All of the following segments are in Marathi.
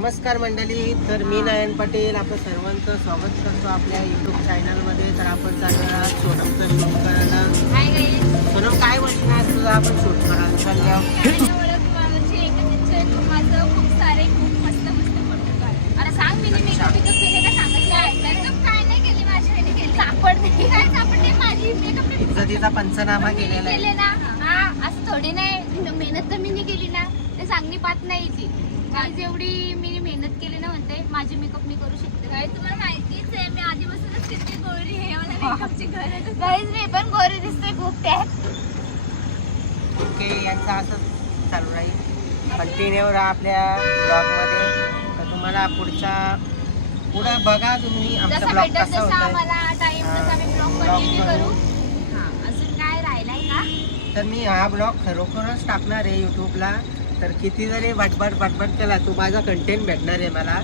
नमस्कार मंडळी, तर मी नयन पटेल आपलं सर्वांचं स्वागत करतो आपल्या यूट्यूब चॅनलमध्ये. तर आपण चालू आहात सोनमचं शूट करायला. सोनम काय वाटणार तुझा आपण शूट करायला चाललो? खूप सारे खूप मस्त मस्त फोटो काढ. अरे सांग मी मेकअप केले का सांगितलं मेकअप काय नाही केली माझ्या वेळी केली सापड नाही काय सापडते माझी मेकअप इज्जतीचा पंचनामा केलेला आहे. केले ना हा असं थोडी नाही मेहनत तर मी नाही केली ना ते सांगणी पात नाही ती काही जेवढी मी मेहनत केली ना म्हणते माझी मेकअप मी करू शकते. काय तुम्हाला माहितीच आहे मी आधीपासूनच किती गोरी आहे मला मेकअपची गरज गाईज मी पण गोरी दिसते खूप त्यात. ओके, यांचं असं चालू राहील. कंटिन्यू राहा आपल्या ब्लॉगमध्ये. तर तुम्हाला पुढं बघा तुम्ही आमचा जसं ब्लॉग भेटत कसा जसं होता. आम्हाला टाइम तसा आम्ही ब्लॉग कंटिन्यू करू. हा अजून काय राहिलाय का? तर मी हा ब्लॉग खरोखरच टाकणार आहे यूट्यूबला. तर किती जरी बटबट केला तू माझा कंटेंट भेटणार आहे मला.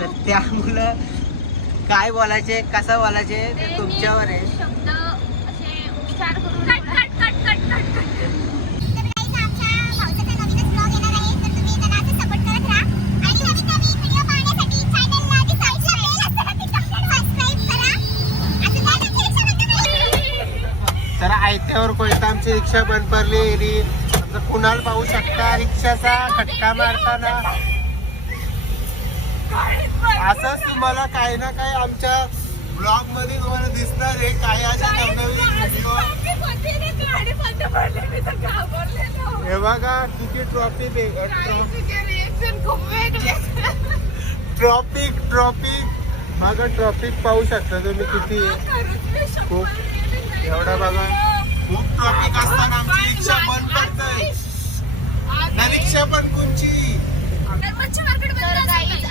तर त्यामुळं काय बोलायचे कसं बोलायचे ते तुमच्यावर आहे. शब्द असे उच्चार करून cut cut cut cut cut cut. तर आयत्यावर कोयता आमची रिक्षा बंद पडली. कुणाल पाहू शकता रिक्षाचा खटका मारताना. असंच तुम्हाला काही ना काही आमच्या ब्लॉग मध्ये तुम्हाला दिसणार आहे. काही अशा नवनवीन व्हिडिओ. हे बघा किती ट्रॉफिक मागं ट्रॉफिक पाहू शकता तुम्ही किती आहे. खूप एवढा बघा खूप ट्रॉफिक असताना आमची रिक्षा बंद पडतंय. ना रिक्षा पण कोणची.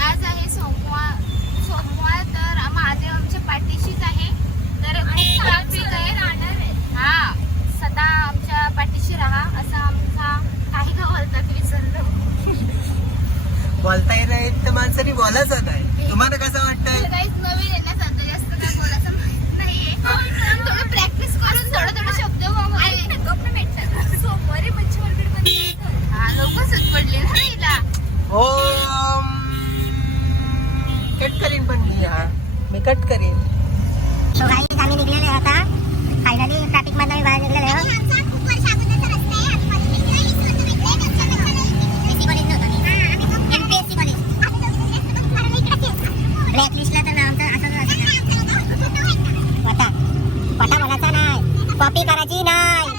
आज आहे सोमवार तर महादेव आमच्या पाठीशीच आहे. तर खूप ट्रॅफिक आहे. हा सदा आमच्या पाठीशी राहा असं आमचा काही का बोलतात विसरलो. बोलता येत नाही तर माणसाने बोलायचं काय. तुम्हाला कसं वाटतंय? काहीच नवीन आहे ना सध्या जास्त काय बोलायचं माहित नाहीये. थोडं प्रॅक्टिस करून थोडं शब्द गप्प भेटतात. सोमवारी मच्छी मार्केट मध्ये हा लोकच पडले ना हिला. हो कट करीन पण मी कट करीन. तो गाईज आम्ही निघलेले आता फायनली ट्रॅफिक मधून आम्ही बाहेर निघलेले आहोत. ब्लॅकलिस्टला तर नाव आमचं असं पटा बोलायचा नाही, कॉपी करायची नाही.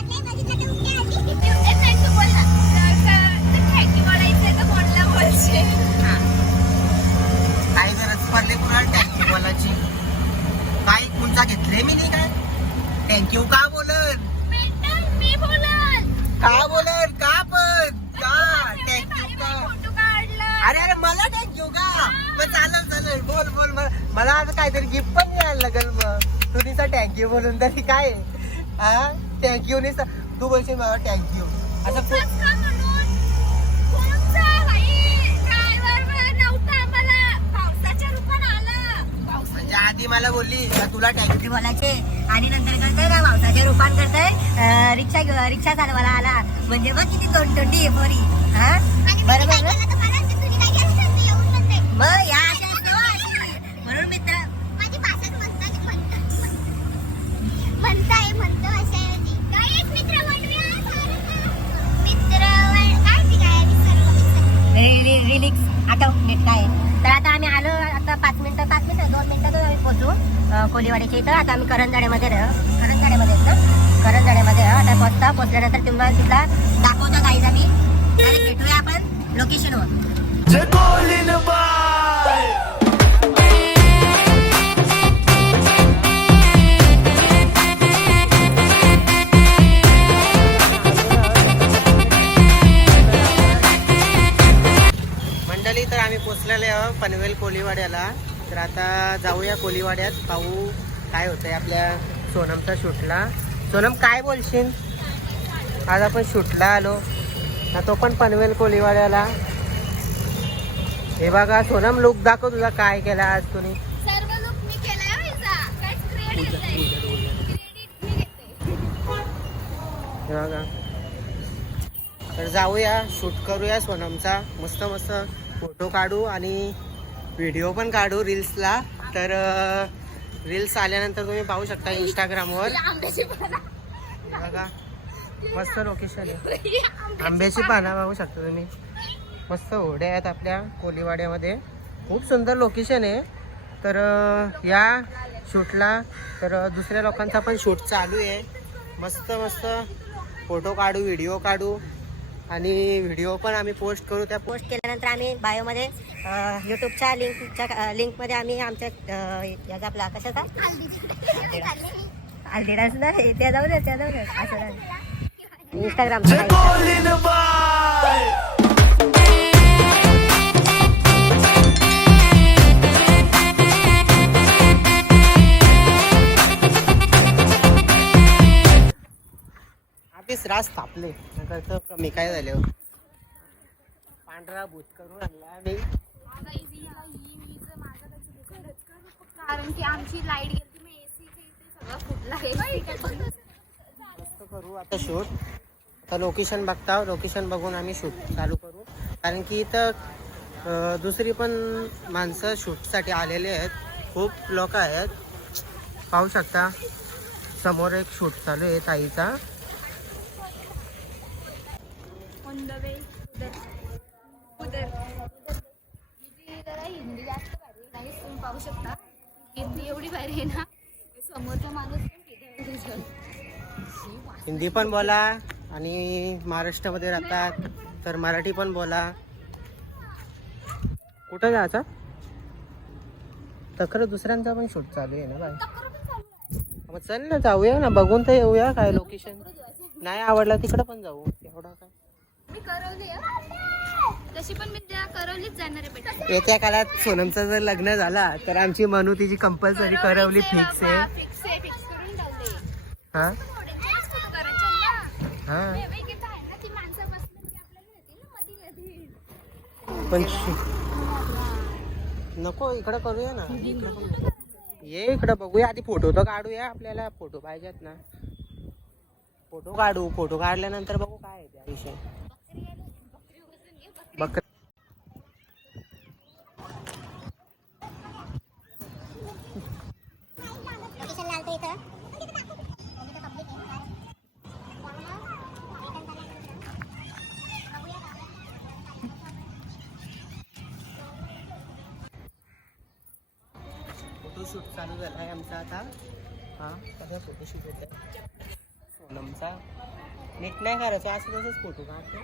काही गरज पडले कुणाला थँक्यू बोलायची. काही कोणता घेतले मी नाही काय. थँक्यू का बोलन का बोलन का पण का थँक्यू का. अरे मला थँक्यू का. मग चालेल बोल मला आज काहीतरी गिफ्ट पण द्यायला लागेल. मग तू निसा थँक्यू बोलून तरी काय हा थँक्यू निसा तू बोलशील मला थँक्यू असं. म्हणजे आधी मला बोलली तुला थँक्यू बोलायचे आणि नंतर करतोय का पावसाच्या रूपान करतोय रिक्षा चालवायला आला म्हणजे बघ किती तोंडी पोरी. हा बरोबर मग या अशा म्हणून मित्र माझी भाषा म्हणतो अशा मित्र रिलिक्स आठव नीट काय. तर आता आम्ही आलो आता 2 मिनिटात आम्ही पोहोचू कोलीवाडीच्या इथं. आता आम्ही करंजाड्यामध्ये आता पोहोचल्यानंतर तुम्हाला तिथला दाखवतो गाईज आम्ही. आणि भेटूया आपण लोकेशनवर. मंडळी तर आम्ही पोचलेले आहोत पनवेल कोलीवाड्याला. तर आता जाऊया कोलीवाड्यात पाहू काय होतंय आपल्या सोनमच्या शूटला. सोनम काय बोलशील. आज आपण शूटला आलो ना तो पण पनवेल कोलीवाड्याला. हे बघा सोनम लुक दाखव तुझा काय केला आज तुम्ही. सर्व लुक मी केलाय काहीच क्रिएट हे बघा तर जाऊया शूट करूया सोनमचा. मस्त फोटो काढू आणि व्हिडिओ पण काढू रील्सला. तर रील्स आल्यानंतर तुम्ही पाहू शकता इंस्टाग्रामवर. बघा मस्त लोकेशन आहे. आंब्याची पानं पाहू शकता तुम्ही. मस्त होड्या आहेत आपल्या कोलीवाड्यामध्ये. खूप सुंदर लोकेशन आहे. तर या शूटला तर दुसऱ्या लोकांचा पण शूट चालू आहे. मस्त मस्त फोटो काढू, व्हिडिओ काढू आणि व्हिडिओ पण आम्ही पोस्ट करू. त्या पोस्ट केल्यानंतर आम्ही बायोमध्ये यूट्यूबच्या लिंकमध्ये आम्ही आमच्या याचा आपला कशाचा आल्डिडास नाही त्या जाऊ दे असं इंस्टाग्रामचा आधीच रास तापले नंतर कमी काय झालं. पांढरा भूत करून आणला आम्ही. कारण की आमची लाईट गेली मी एसीचे इथे सगळं फुटला. मस्त करू आता शूट. आता लोकेशन बघता. लोकेशन बघून आम्ही शूट चालू करू. कारण की इथं दुसरी पण माणसं शूटसाठी आलेले आहेत. खूप लोक आहेत. पाहू शकता समोर एक शूट चालू आहे ताईचा. हिंदी जास्त भारी नाही तुम्ही पाहू शकता. हिंदी एवढी भारी आहे ना समोरचा माणूस पण हिंदी पण बोला आणि महाराष्ट्रामध्ये राहतात तर मराठी पण बोला. कुठं जायचं तर खरं दुसऱ्यांचा पण शूट चालू आहे ना बाय. मग चल ना जाऊया ना बघून तर येऊया. काय लोकेशन नाही आवडला तिकडं पण जाऊ. एवढा काय मी करवली तशी पण मी त्या करवलीच जाणार आहे बेटा. येत्या काळात सोनमचं जर लग्न झाला तर आमची मनू तिची कंपल्सरी करवली फिक्स आहे. फिक्स करून ठेवले. हा हा ती माणसं बसली की आपल्याला मध्ये पण नको इकडं करूया ना. ये इकडं बघूया आधी. फोटो तर काढूया. आपल्याला फोटो पाहिजेत ना. फोटो काढू. फोटो काढल्यानंतर बघू काय आहे त्या विषय. बकर फोटोशूट चालू झाला आहे आमचा आता. हा सगळा फोटोशूट होत आहे सोनमचा. नीट नाही करायचं असं तसंच फोटो काढतो.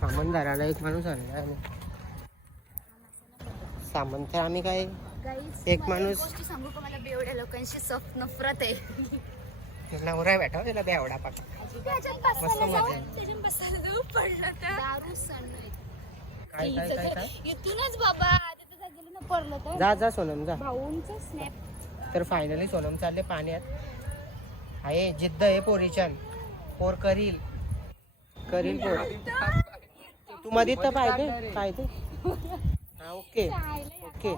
सामान धरायला एक माणूस आणला आम्ही. सामान तर आम्ही काय एक माणूस सांगू का मला बेवड्या लोकांशी सख्त नफरत आहे. नवरा भेटा त्याला बेवडा पाका. मस्त मजा आहे. दारू सण काय काय काय काय इथूनच बाबा पडलं तर जा जा सोनम जा. भाऊंचं स्नॅप. तर फायनली सोनम चालले पाण्यात. आहे जिद्द आहे पोरीच्यान. पोर करील करील पोर. तू मध्ये तर पाहिजे पाहिजे. हा ओके ओके.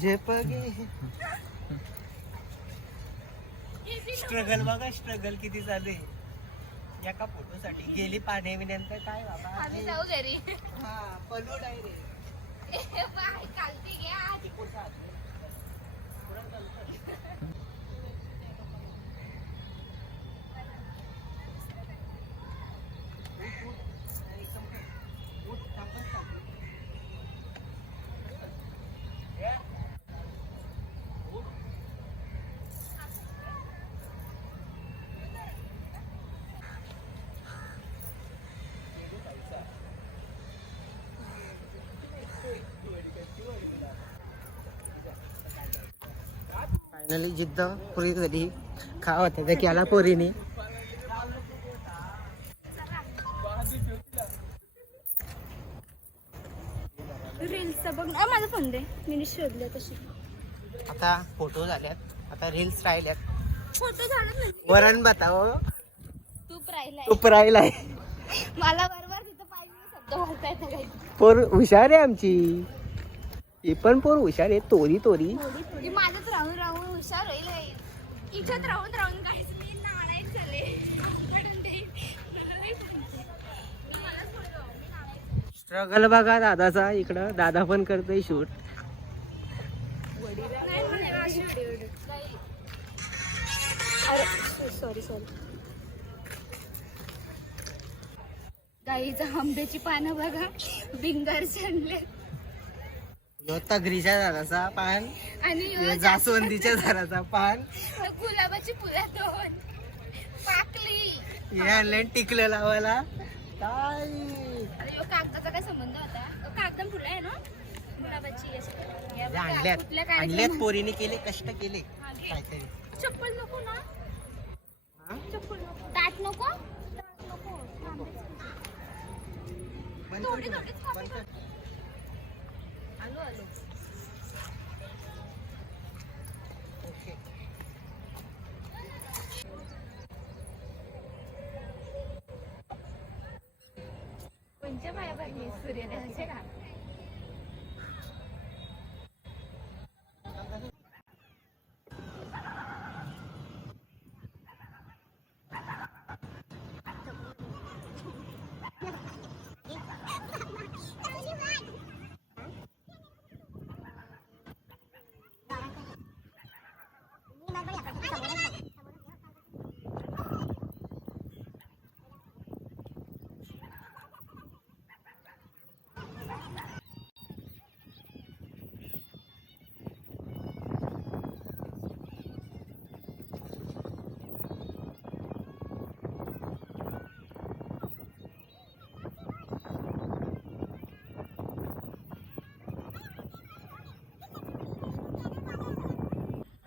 झेपगे स्ट्रगल बघा, स्ट्रगल किती चालू आहे एका फोटो साठी. गेली पाणी विनंतर काय बाबा. आम्ही जाऊ घरी. हा पलू डायरेक्ट. बाय, चालते घ्या. फायनली जिद्द पुरी झाली. खा होत्या त्या केला पोरीने. रील्सचा बघ ना, माझा फोन दे, मी शोधले तशी. आता फोटो झाल्यात, आता रील्स राहिल्यात. फोटो झाला नाही. वरण बताओ तूप राहिलाय. तूप राहिलाय. मला बरोबर तिथं पाहिजे शब्द बोलता येतं काही. पोर हुशार आहे आमची. ही पण पोर हुशार आहे. तोरी तोरी थोडी माझंच राहून राहून हुशार होईल हे. इथंच राहून राहून काहीच मी नाळायच झाले. अवघडून दे. मी मलाच बोललो, मी नाळायच. स्ट्रगल बघा दादाचा. इकडं दादा पण करतोय शूट. नाही म्हणे अशी व्हिडिओ नाही. अरे सॉरी गाईचा आंब्याची पानं बघा, बिंगार आणले. तगरीच्या झाडाचा पान आणि जास्वंदीच्या झाडाचा पान. गुलाबाची फुलं दोन पाकली. हे आणलं टिकलं लावायला. काय अरे ह्यो कागदाचा काय संबंध होता. कागद फुलं आहे ना गुलाबाची. या बघा, आणल्यात कुठल्या काय आणल्यात पोरीने केले, कष्ट केले काहीतरी. चप्पल नको ना. हा? चप्पल नको. ताट नको. ताट नको. बंद कर थोडी ना, थोडीच बंद कर. आलो आलो. ओके. कोणच्या पाया भरली सूर्यदेवाचे का.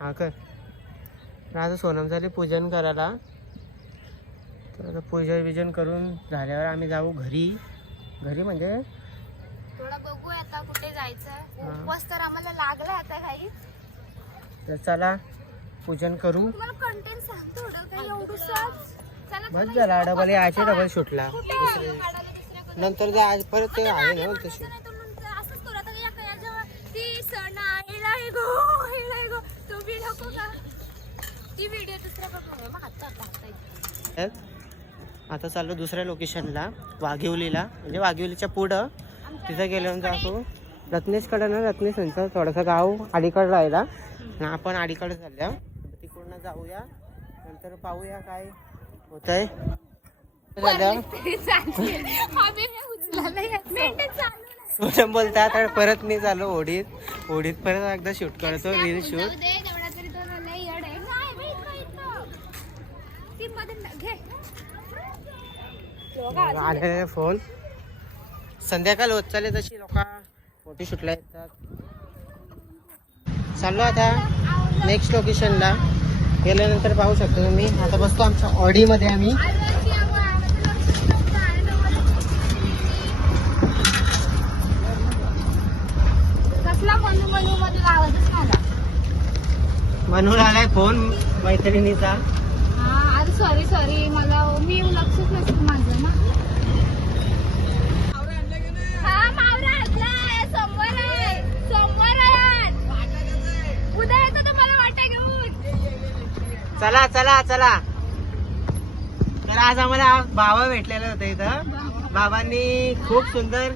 हा कर. आता सोनम झाले पूजन करायला. तर आता पूजन बिजन करून झाल्यावर आम्ही जाऊ घरी. घरी म्हणजे थोडा बघू आता कुठे जायचं. हा. उपवास तर आम्हाला लागला आता काही. तर चला पूजन करू. तुम्हाला कंटेंट सांग थोडं काही एवढंच. चला बस झाला. डबल याचे डबल शूटला. कुठे काढायला दुसऱ्या नंतर जे आज परत ते आहे ना तशी. नाही तर मग असंच करू आता. या जेव्हा ती सण आहे गो तुम्ही नको का ती व्हिडिओ दुसऱ्या बघू. मग हात आता चाललो दुसऱ्या लोकेशनला, वाघिवलीला. म्हणजे वाघिवलीच्या पुढं तिथं गेल्यानंतर आपण रत्नेशकडं ना, रत्नेश यांचं थोडंसं गाव अलीकडं राहिला आणि आपण अलीकडे चालल्या. तिकडनं जाऊया, नंतर पाहूया काय होतंय. सोनम बोलता तर परत मी चालू ओढीत परत एकदा शूट करतो, रील शूट. आले फोन. संध्याकाळ होत चालले तशी लोक मोठी शूटला येतात. चाललो आता नेक्स्ट लोकेशनला. गेल्यानंतर पाहू शकतो तुम्ही. आता बसतो आमच्या ऑडीमध्ये आम्ही. म्हणून आलाय फोन मैत्रिणीचा. सॉरी मला मी लक्षच नसतं माझं ना. हा मावरा समोर आहे. चला चला चला. तर आज आम्हाला बाबा भेटलेलं होतं इथं. बाबांनी खूप सुंदर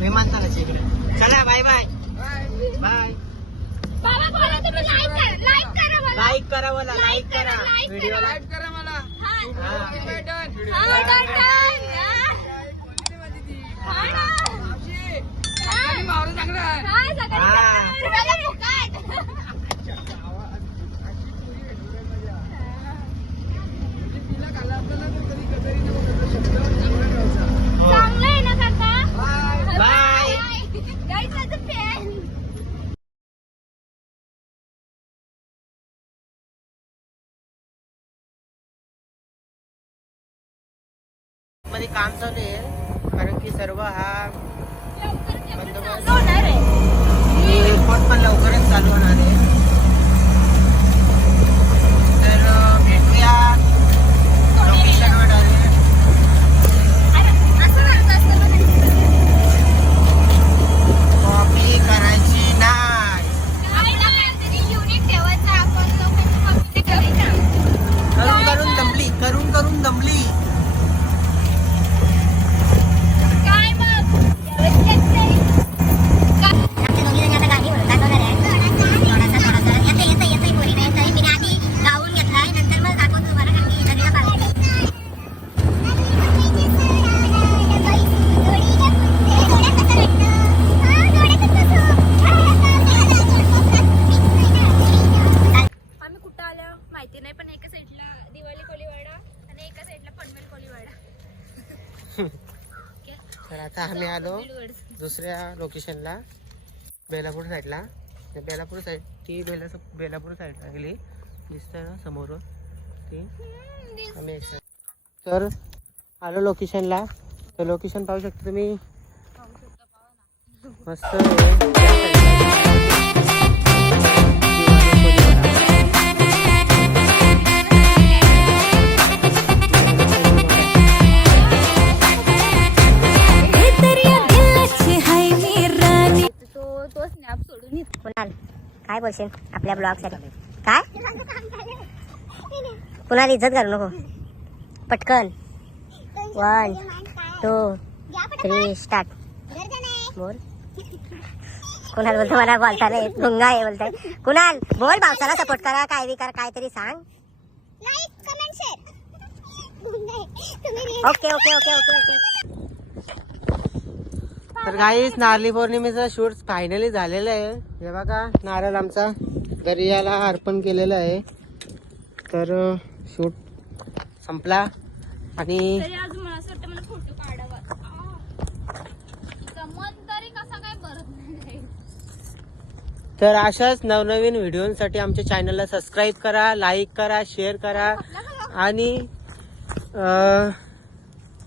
विमानतळाच्या इकडे. चला बाय बाय बाय. लाईक करा मला, लाईक करा व्हिडिओला. मध्ये काम चालू आहे कारण की सर्व हा बंदोबस्त एअरपोर्ट पण लवकरच चालू होणार आहे. तर भेटूया लोकेशनवर आले. कॉपी करायची नाही. करून करून दमली, करून करून दमली. माहिती नाही पण एका साईडला दिवाळी कोळीवाडा आणि एका साईडला पनवेल कोळीवाडा. तर आता आम्ही आलो दुसऱ्या लोकेशनला, बेलापूर साईडला. बेलापूर साईड ती बेलापूर साईडला गेली दिसतंय ना समोर ती. आम्ही तर आलो लोकेशनला. तर लोकेशन पाहू शकता तुम्ही, मस्त आहे. तो स्नॅप सोडून कुणाल काय बोलशील आपल्या ब्लॉग साठी? काय कुणाल इज्जत घालू नको. पटकन 1 2 3 स्टार्ट. बोल. कुणाल बोलतो मला बोलता नाही गुंगा आहे बोलताय. कुणाल बोल, भावसाला सपोर्ट करा, काय बी करा, काहीतरी सांग. Okay okay okay okay okay. तर गाईस नारळी पौर्णिमेचा शूट फायनली झालेलं आहे. हे बघा नारळ आमचा दर्याला अर्पण केलेला आहे. तर शूट संपला आणि आज मला असं वाटतं मला फोटो काढावा. जमत तरी कसा काय करत नाही. तर अशाच नवनवीन व्हिडिओसाठी आमच्या चॅनलला सबस्क्राईब करा, लाईक करा, शेअर करा आणि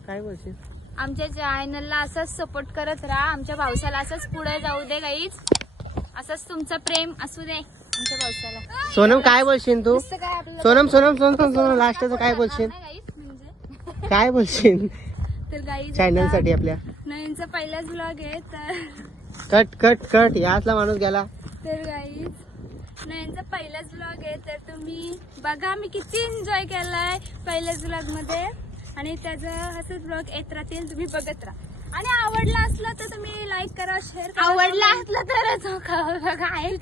काय बोलशील, आमच्या चॅनलला असंच सपोर्ट करत राहा. आमच्या भावसाला असंच पुढे जाऊ दे गाईज. असंच तुमचं प्रेम असू दे आमच्या भावसाला. सोनम काय बोलशील तू? काय आपल्याला सोनम सोनम सोनम सोनम लास्टचं काय बोलशील? म्हणजे काय बोलशील तर गाईज चॅनल साठी आपल्या? नवीनचा पहिलाच ब्लॉग आहे. कट कट कट यातला माणूस गेला. तर गाईज नवीनचा पहिलाच ब्लॉग आहे. तर तुम्ही बघा मी किती एन्जॉय केलाय पहिल्याच ब्लॉग मध्ये आणि त्याचं असंच ब्लॉग येत राहतील. तुम्ही बघत राहा आणि आवडला असला तर तुम्ही लाईक करा, शेअर करा. आवडला असला तरच काय